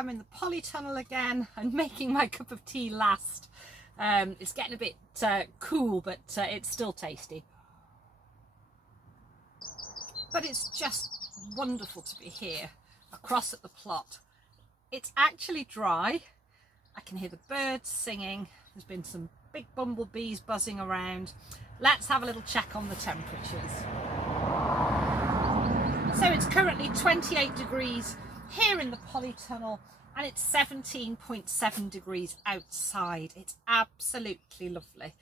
I'm in the polytunnel again and making my cup of tea last. It's getting a bit cool, but it's still tasty. But it's just wonderful to be here across at the plot. It's actually dry. I can hear the birds singing. There's been some big bumblebees buzzing around. Let's have a little check on the temperatures. So it's currently 28 degrees here in the polytunnel and it's 17.7 degrees outside. It's absolutely lovely.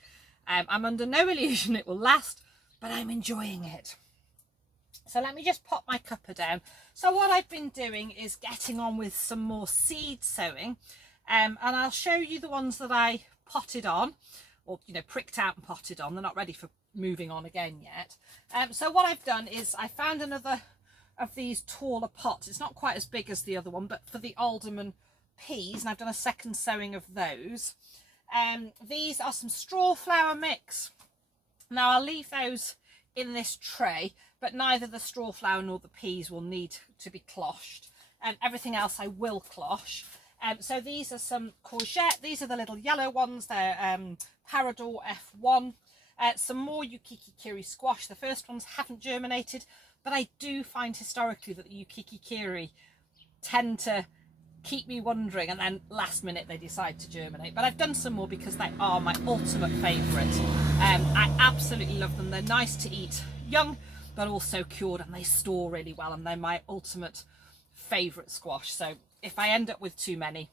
I'm under no illusion it will last, but I'm enjoying it. So let me just pop my cuppa down. So what I've been doing is getting on with some more seed sowing, and I'll show you the ones that I potted on, or pricked out and potted on. They're not ready for moving on again yet. So what I've done is I found another of these taller pots. It's not quite as big as the other one, but for the alderman peas, and I've done a second sowing of those. These are some straw flour mix. Now I'll leave those in this tray, but neither the straw flour nor the peas will need to be closhed, and everything else I will cloche. So these are some courgette. These are the little yellow ones. They're Parador F1. Some more Yukiki-kiri squash. The first ones haven't germinated, but I do find historically that the Yukiki-kiri tend to keep me wondering, and then last minute they decide to germinate. But I've done some more because they are my ultimate favourite. I absolutely love them. They're nice to eat young, but also cured, and they store really well, and they're my ultimate favourite squash. So if I end up with too many,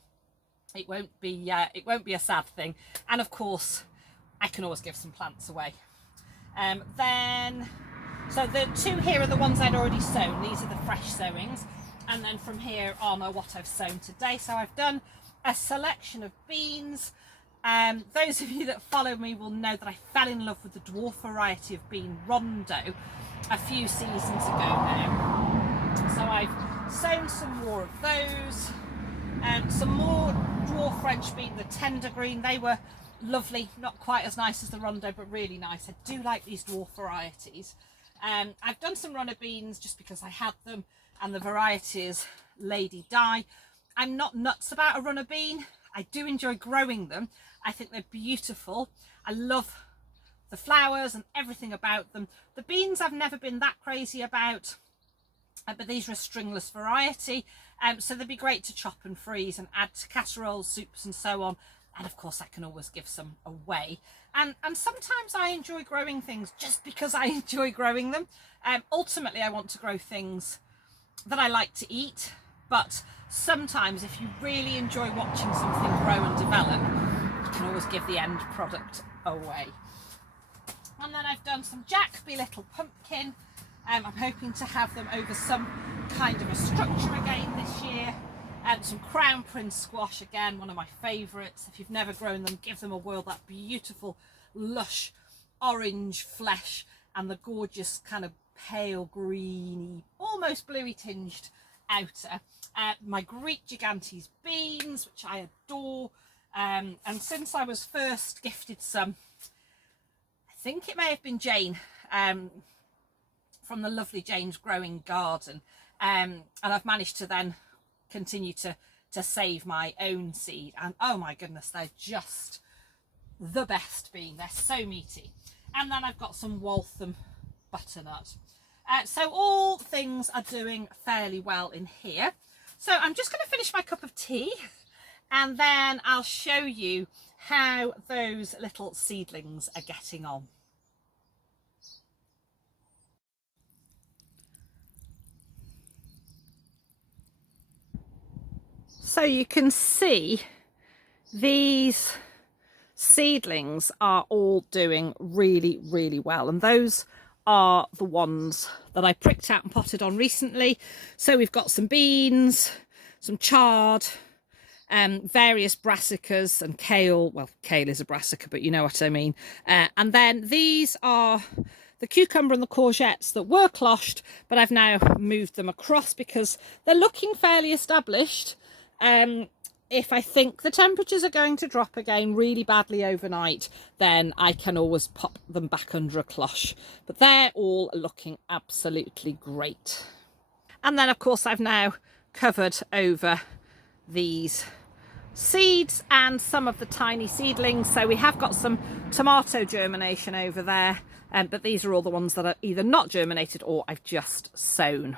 it won't be a sad thing. And of course I can always give some plants away. So the two here are the ones I'd already sown. These are the fresh sowings, and then from here on are what I've sown today. So I've done a selection of beans. Those of you that follow me will know that I fell in love with the dwarf variety of bean Rondo a few seasons ago now. So I've sown some more of those. Some more dwarf French bean, the tender green. They were lovely, not quite as nice as the Rondo, but really nice. I do like these dwarf varieties. I've done some runner beans just because I had them, and the variety is Lady Di. I'm not nuts about a runner bean. I do enjoy growing them. I think they're beautiful. I love the flowers and everything about them. The beans I've never been that crazy about, but these are a stringless variety, so they'd be great to chop and freeze and add to casseroles, soups and so on. And of course I can always give some away. And sometimes I enjoy growing things just because I enjoy growing them. Ultimately I want to grow things that I like to eat, but sometimes if you really enjoy watching something grow and develop, you can always give the end product away. And then I've done some Jackby little pumpkin. I'm hoping to have them over some kind of a structure again this year. And some crown prince squash, again, one of my favourites. If you've never grown them, give them a whirl. That beautiful, lush orange flesh and the gorgeous kind of pale greeny, almost bluey tinged outer. My Greek Gigantes beans, which I adore. And since I was first gifted some, I think it may have been Jane, from the lovely Jane's Growing Garden. And I've managed to then continue to save my own seed, and oh my goodness, they're just the best bean. They're so meaty. And then I've got some Waltham butternut. So all things are doing fairly well in here. So I'm just going to finish my cup of tea, and then I'll show you how those little seedlings are getting on. So you can see these seedlings are all doing really, really well. And those are the ones that I pricked out and potted on recently. So we've got some beans, some chard, various brassicas and kale. Well, kale is a brassica, but you know what I mean. And then these are the cucumber and the courgettes that were closhed, but I've now moved them across because they're looking fairly established. If I think the temperatures are going to drop again really badly overnight, then I can always pop them back under a cloche. But they're all looking absolutely great. And then of course I've now covered over these seeds and some of the tiny seedlings. So we have got some tomato germination over there, but these are all the ones that are either not germinated or I've just sown.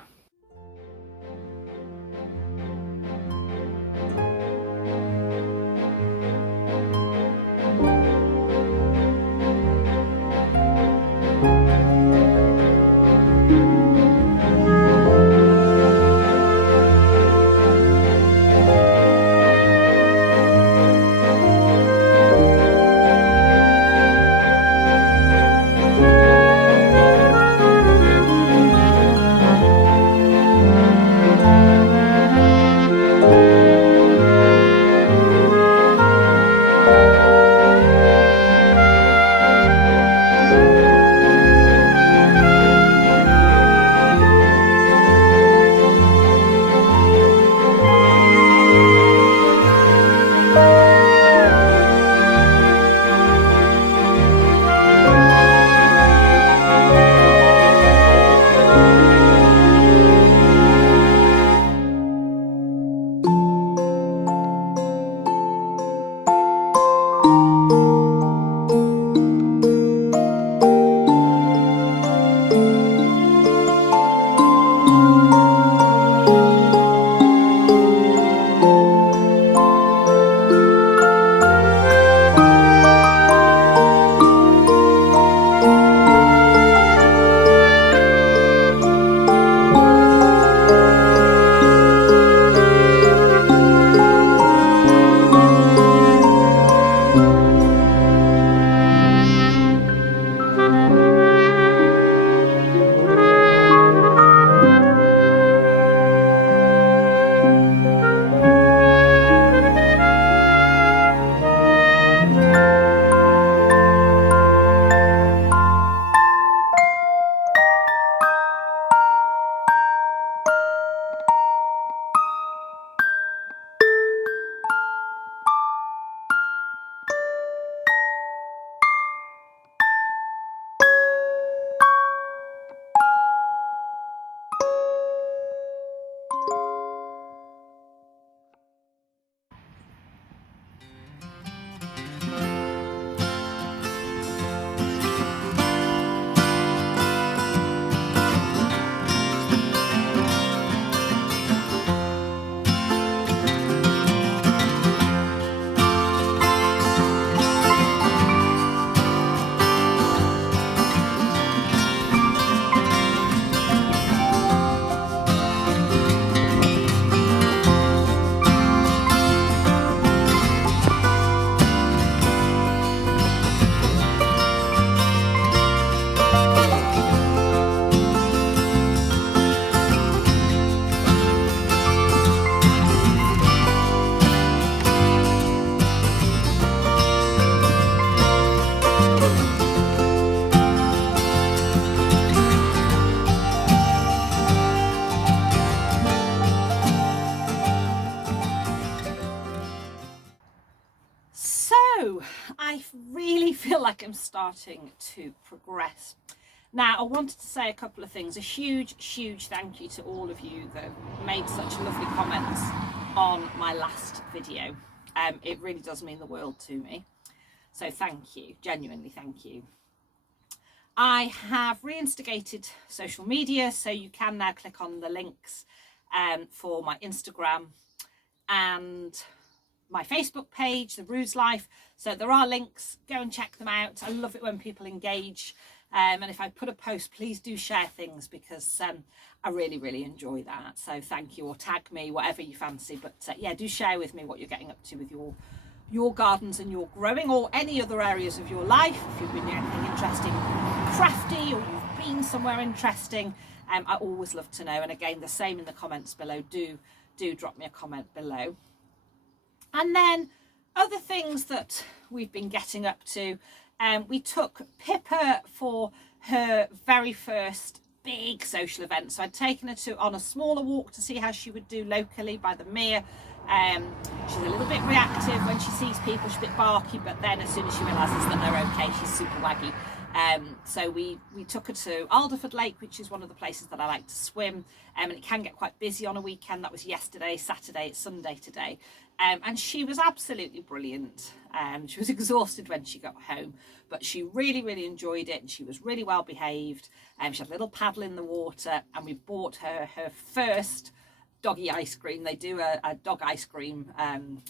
I really feel like I'm starting to progress. Now, I wanted to say a couple of things. A huge thank you to all of you that made such lovely comments on my last video. It really does mean the world to me. So thank you, genuinely thank you. I have reinstigated social media, so you can now click on the links for my Instagram and my Facebook page, The Rude's Life. So there are links, go and check them out. I love it when people engage. And if I put a post, please do share things, because I really enjoy that. So thank you, or tag me, whatever you fancy. But yeah, do share with me what you're getting up to with your gardens and your growing, or any other areas of your life. If you've been doing anything interesting, crafty, or you've been somewhere interesting, I always love to know. And again, the same in the comments below. Do drop me a comment below. And then other things that we've been getting up to. We took Pippa for her very first big social event. So I'd taken her on a smaller walk to see how she would do locally by the mere. She's a little bit reactive when she sees people, she's a bit barky, but then as soon as she realises that they're okay, she's super waggy. So we took her to Alderford Lake, which is one of the places that I like to swim, and it can get quite busy on a weekend. That was yesterday, Saturday, it's Sunday today, and she was absolutely brilliant. She was exhausted when she got home, but she really enjoyed it, and she was really well behaved. She had a little paddle in the water, and we bought her first doggy ice cream. They do a dog ice cream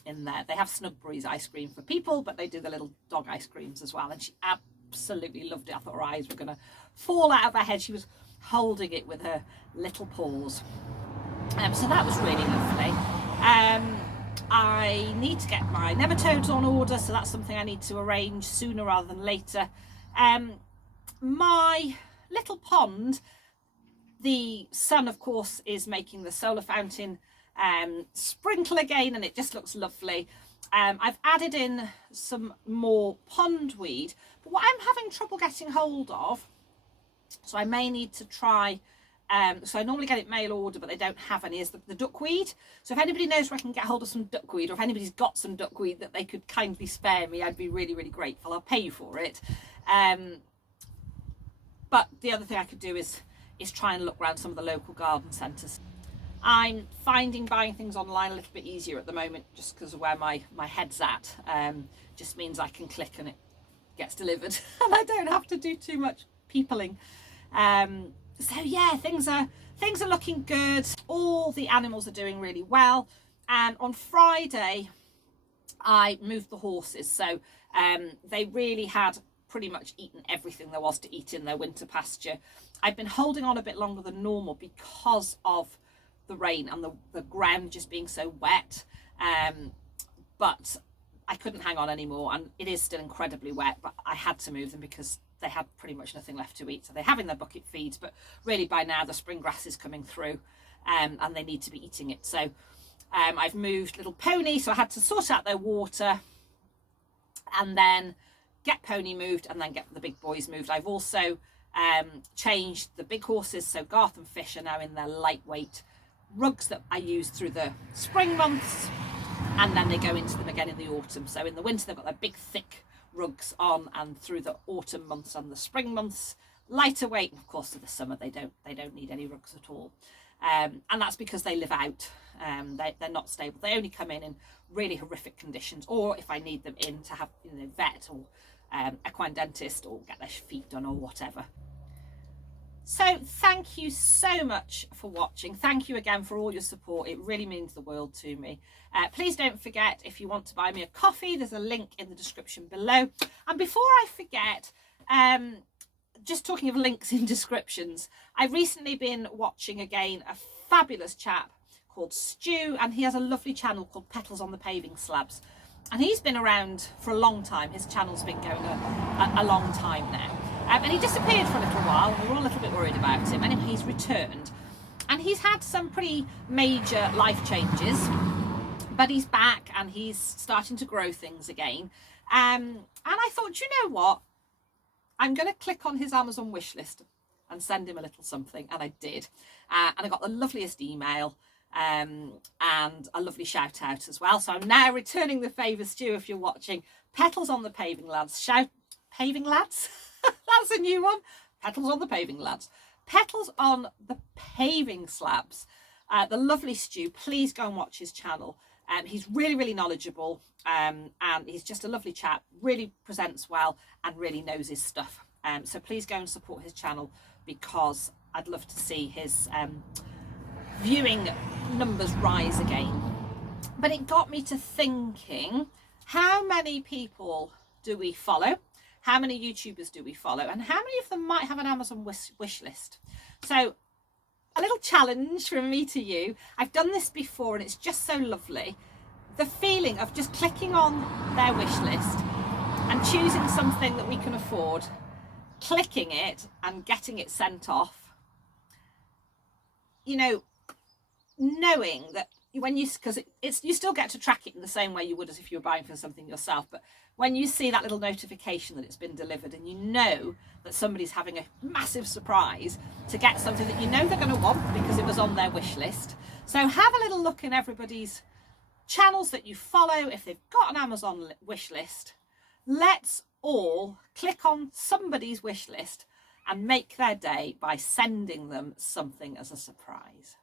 in there. They have Snugbury's ice cream for people, but they do the little dog ice creams as well, and she absolutely loved it. I thought her eyes were going to fall out of her head. She was holding it with her little paws. So that was really lovely. I need to get my nematodes on order, so that's something I need to arrange sooner rather than later. My little pond, the sun, of course, is making the solar fountain sprinkle again, and it just looks lovely. I've added in some more pondweed, but what I'm having trouble getting hold of, so I may need to try, so I normally get it mail order, but they don't have any, is the duckweed. So if anybody knows where I can get hold of some duckweed, or if anybody's got some duckweed that they could kindly spare me, I'd be really grateful. I'll pay you for it. But the other thing I could do is try and look around some of the local garden centres. I'm finding buying things online a little bit easier at the moment, just because of where my head's at. Just means I can click and it gets delivered and I don't have to do too much peopling. So yeah, things are looking good. All the animals are doing really well. And on Friday I moved the horses, so they really had pretty much eaten everything there was to eat in their winter pasture. I've been holding on a bit longer than normal because of the rain and the ground just being so wet, but I couldn't hang on anymore, and it is still incredibly wet, but I had to move them because they had pretty much nothing left to eat. So they're having their bucket feeds, but really by now the spring grass is coming through, and they need to be eating it. So I've moved little Pony, so I had to sort out their water and then get Pony moved and then get the big boys moved. I've also changed the big horses, so Garth and Fish are now in their lightweight rugs that I use through the spring months, and then they go into them again in the autumn. So in the winter they've got their big thick rugs on, and through the autumn months and the spring months lighter weight, and of course to the summer they don't need any rugs at all. And that's because they live out. They're not stable. They only come in really horrific conditions, or if I need them in to have, you know, vet or equine dentist or get their feet done or whatever. So thank you so much for watching. Thank you again for all your support. It really means the world to me. Please don't forget, if you want to buy me a coffee, there's a link in the description below. And before I forget, just talking of links in descriptions, I've recently been watching again a fabulous chap called Stu, and he has a lovely channel called Petals on the Paving Slabs. And he's been around for a long time. His channel's been going a long time now. And he disappeared for a little while, and we were all a little bit worried about him. Anyway, he's returned, and he's had some pretty major life changes, but he's back and he's starting to grow things again. And I thought, you know what? I'm going to click on his Amazon wish list and send him a little something, and I did. And I got the loveliest email and a lovely shout out as well. So I'm now returning the favour, Stu, if you're watching. Petals on the Paving Lads. Paving Lads? That's a new one. Petals on the Paving Lads. Petals on the Paving Slabs. The lovely Stu. Please go and watch his channel. He's really knowledgeable, and he's just a lovely chap. Really presents well and really knows his stuff. So please go and support his channel, because I'd love to see his viewing numbers rise again. But it got me to thinking, how many people do we follow? How many YouTubers do we follow? And how many of them might have an Amazon wish list? So a little challenge from me to you. I've done this before and it's just so lovely. The feeling of just clicking on their wish list and choosing something that we can afford, clicking it and getting it sent off. You know, knowing that when you, because you still get to track it in the same way you would as if you were buying for something yourself, but when you see that little notification that it's been delivered, and you know that somebody's having a massive surprise to get something that you know they're going to want because it was on their wish list. So have a little look in everybody's channels that you follow. If they've got an Amazon wish list, let's all click on somebody's wish list and make their day by sending them something as a surprise.